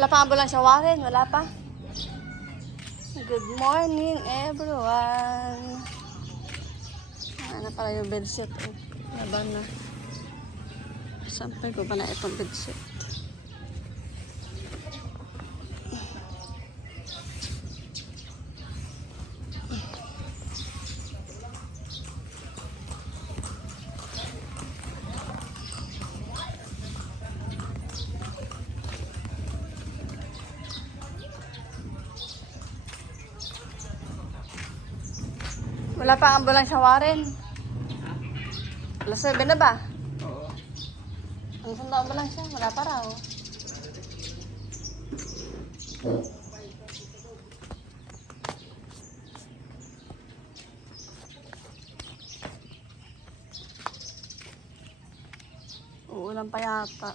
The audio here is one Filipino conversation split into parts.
Wala pa ambulansya, Warren. Wala pa. Good morning, everyone. Ano pala yung bedsheet? Oh, laban na. Sampay ko pa na itong bedsheet. Wala pa ambulansya, Warren. Alas 7 na ba? Oo. Ang sanda ambulansya, wala pa raw. Uulan pa yata.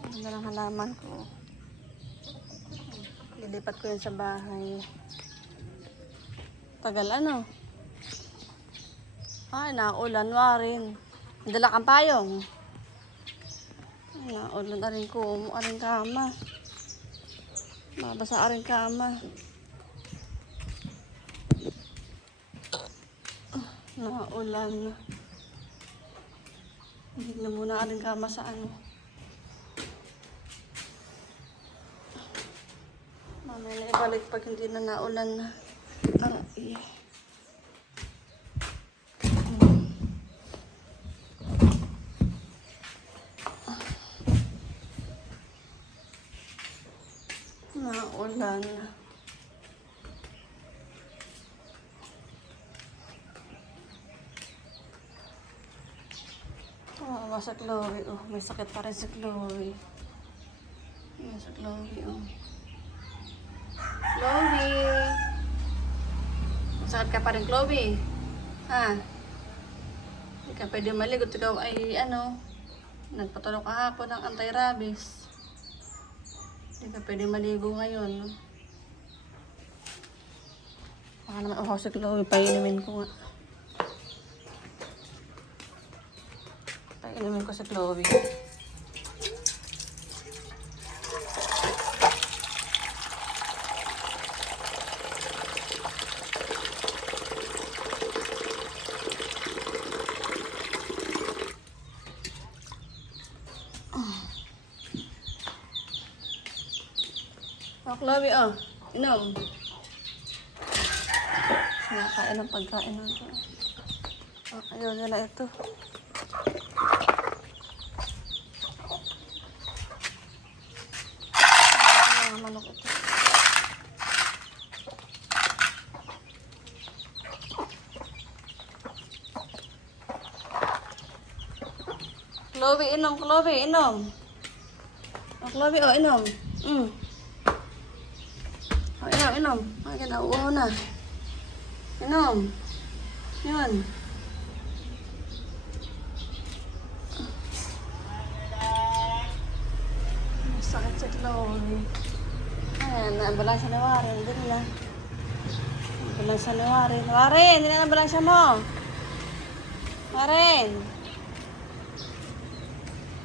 Ang ganda ng halaman ko. Lilipat ko yun sa bahay. Tagal ano? Ay, naulan wa rin. Dala kang payong. Ay, naulan na rin ko. Aring kama. Mabasa aring kama. Naulan. Hindi na muna aring kama sa ano. Mamaya na ibalik pag hindi na naulan na. Aray. Naulan. Oh, sa Chloe. Oh, may sakit pa rin si Chloe. May Chloe, oh. Chloe! Sakit ka pa rin, Chloe. Ha? Hindi ka pwede maligot. Ikaw ay, ano, nagpatulong kahapon ng anti-rabies. Hindi ka pwede maligo ngayon. Baka naman ako si Chloe, painumin ko nga. Painumin ko si Chloe. Chloe, oh. Inom. Sinakain ng pagkain natin. Oh, ayaw nila ito. Manok ito. Chloe, inom. Chloe, inom. Oh, Chloe, oh, inom. Mm. Ay, ka nauuhaw na. Inom. Yun. Sakit sa Chloe. Ayan, naambalansya na Warren. Dito na. Ambalansya na Warren. Warren, hindi na ambalansya mo. Warren.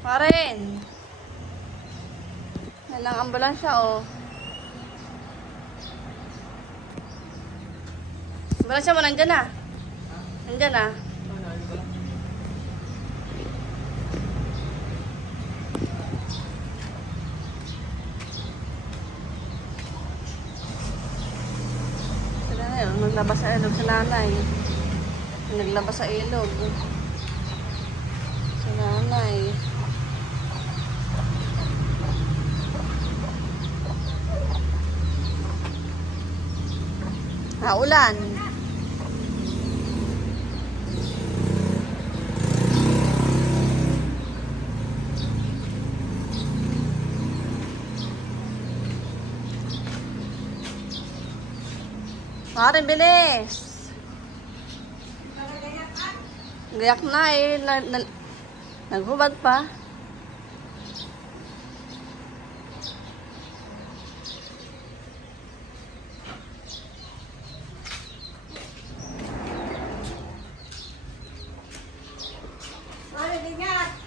Warren. Yan lang ambalansya, oh. Ambalansya mo, nandyan na. Nandyan na. Sila na yun, naglabas sa ilog sa nanay. Naglabas sa ilog. Sa nanay. Naulan. Mare, bilis. Gayak na eh. Na, na, naghubad pa.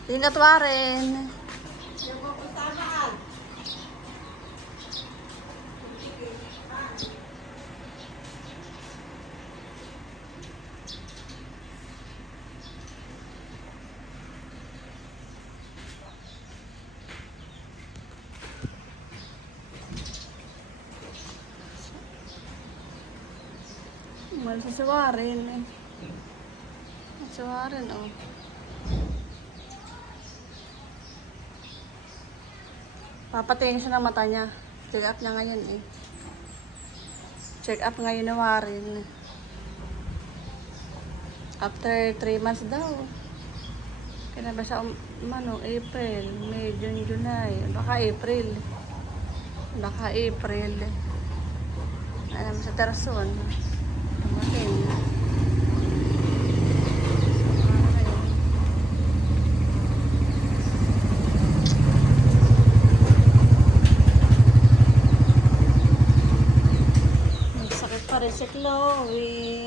Ingat, Waren. Mahal sa siwarin. eh. Siwarin, oh. Papatingin siya ng mata niya. Check up niya ngayon eh. Check up ngayon na warin. After 3 months daw. Kaya ba siya, ano, April, May, June, July. Baka April. Baka April. Alam sa Terson. Sakit pa rin si Chloe.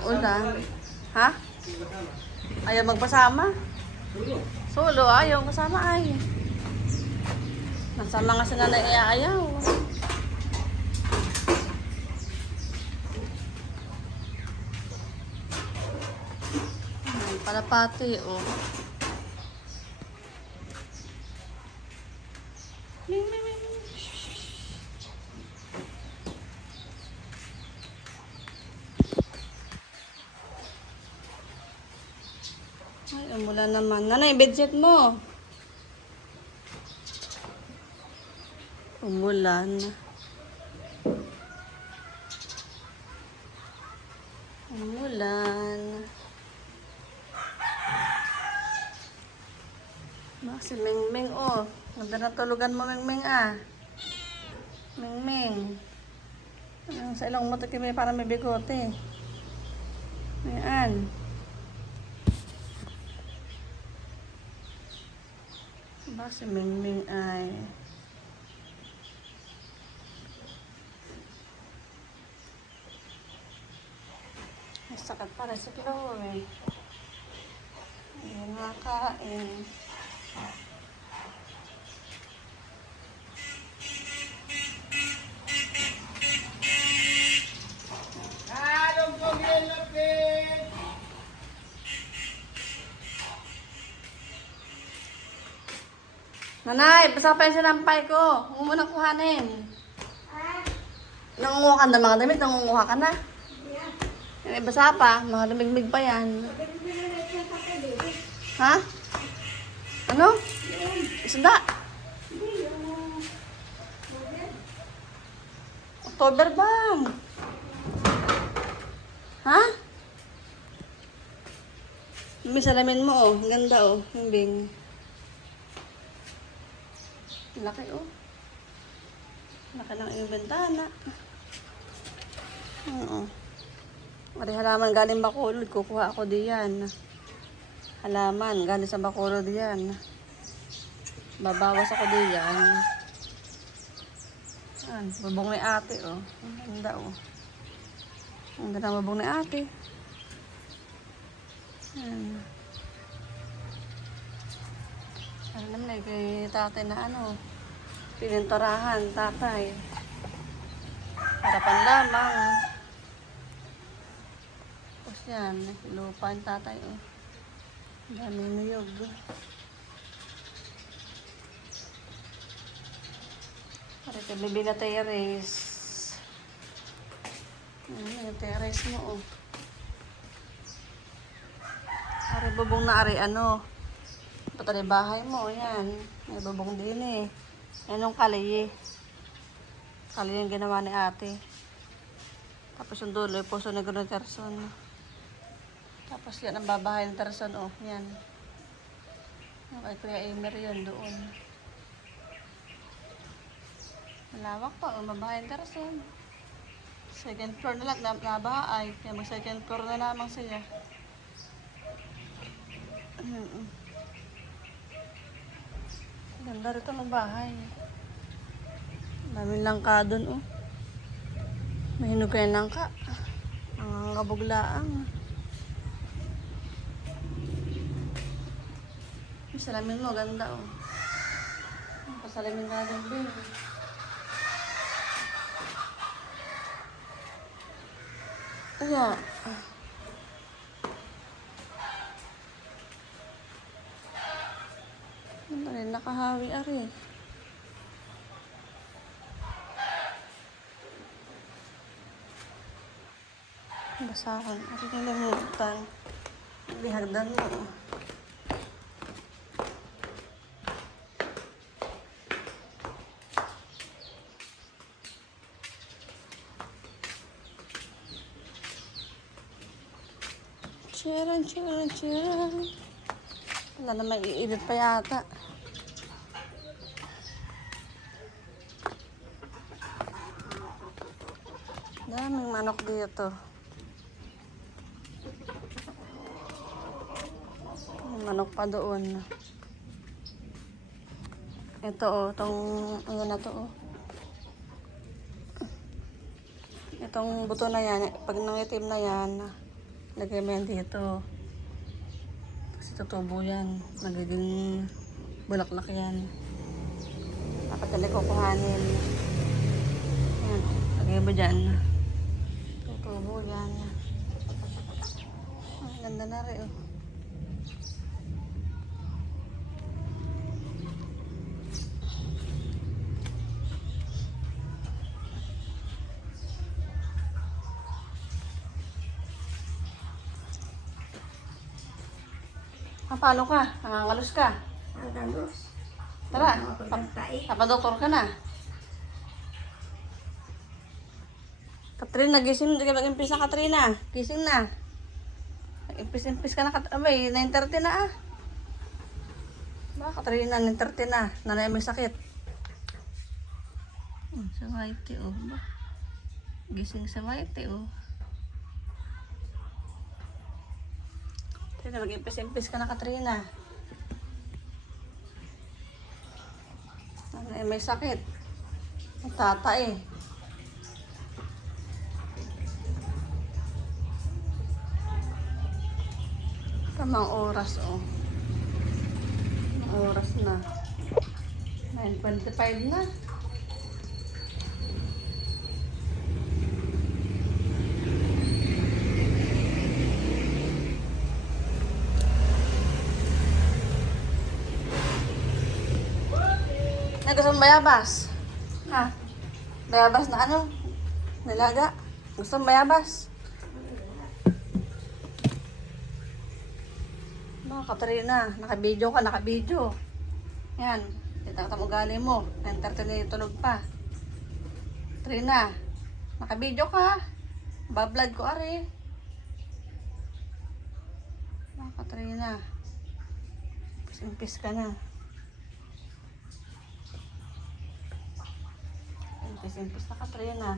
Maulan. Ha? Ayaw magpasama? Solo, ayaw kasama ay. Nasama nga si nanay ay ayaw. Ay, palapati, oh. Ming, ming, ming, ming. Umulan naman. Nanay, bedsit mo. Umulan. Umulan. Ba, si Mingming, oh. Ganda na tulugan mo, Mingming, ah. Mingming. Ano, sa ilong mo, para may bigote. Ayan. Ba si Mingming ay... May sakit para sa Chloe. Hindi nakain. Halong Nanay, basa pa yung sinampay ko. Huwag mo na kuhanin. Nangunguha ka na mga damit, nangunguha ka na. Yan, basa pa. Mga lumigmig pa yan. Ha? Ano? Isda? October ba? Ha? May salamin mo oh. Ang ganda oh. Yung bing. Laki oh. Laki ng iyong bintana. Oo. Mari halaman galing Bacolod. Kukuha ako diyan. Halaman galing sa Bacolod diyan. Babawas ako diyan. Yan. Bubong ni ate oh. Ang ganda oh. Ang ganda ng bubong ni ate. Yan. Ano naman eh, kay tatay na ano, pininturahan, tatay. Harapan lamang. Tapos yan, lupa tatay, oh. Ang Daming niyog. Para ito, bibi na terrace. Ano terrace mo, oh. Bubong na ari ano. Na bahay mo, yan. May bubong din eh. Yan yung kalye. Kalye yung ginawa ni ate. Tapos yung dulo, puso na gano'n Terson. Tapos yan ang babahay ng Terson, oh. Yan. Yung kay Kuya Emer yun, doon. Malawak pa, oh. Babahay ng Terson. Second floor na lang, na- nabahay. Kaya mag second floor na lamang siya. Mm-mm. Ganda rito ng bahay. Daming langka doon, oh. May hinog kayo ng langka. Ang kabuglaang. Yung salamin mo, ganda, oh. Pasalamin ka din, babe. Kaya, ah. Nakahawi ari. Basahan. Ari nalimutan. Bihagdan mo. Chiran, chiran, chiran. Wala na may iinit pa yata. Daming manok dito. May manok pa doon. Ito oh, itong ano na to oh. Itong buto na yan, pag nangitim na yan, lagay mo yan dito. Kasi tutubo yan. Nagiging bulaklak yan. Dapat talaga kukuhanin. Yan. Lagay mo dyan. Tutubo yan. Ang ganda na rin. Oh. Ah, paano ka? Nangangalos ka? Agalos. Tara, papadoktor ka na. Katrina, gising. Ka nag-impis na, Katrina. Gising na. Nag-impis-impis ka na, Kat Abay, 9.30 na ah. Ba, Katrina, 9.30 na. Nanay may sakit. Oh, sa Whitey, oh. Ba? Gising sa Whitey, oh. Katrina, mag-impis-impis ka na, Katrina. Nanay may sakit. Tata eh. Tamang oras, oh. Oras na. 9.25 na. Na gusto mong bayabas? Ha? Bayabas na ano? Nilaga? Gusto mong bayabas? No, Katrina, naka-video ka, naka-video. Yan, kita mo gali mo. Entertain na tulog pa. Trina, naka-video ka. Bablog ko, ari. No, Katrina. Impis ka na. Impis-impis na Katrina.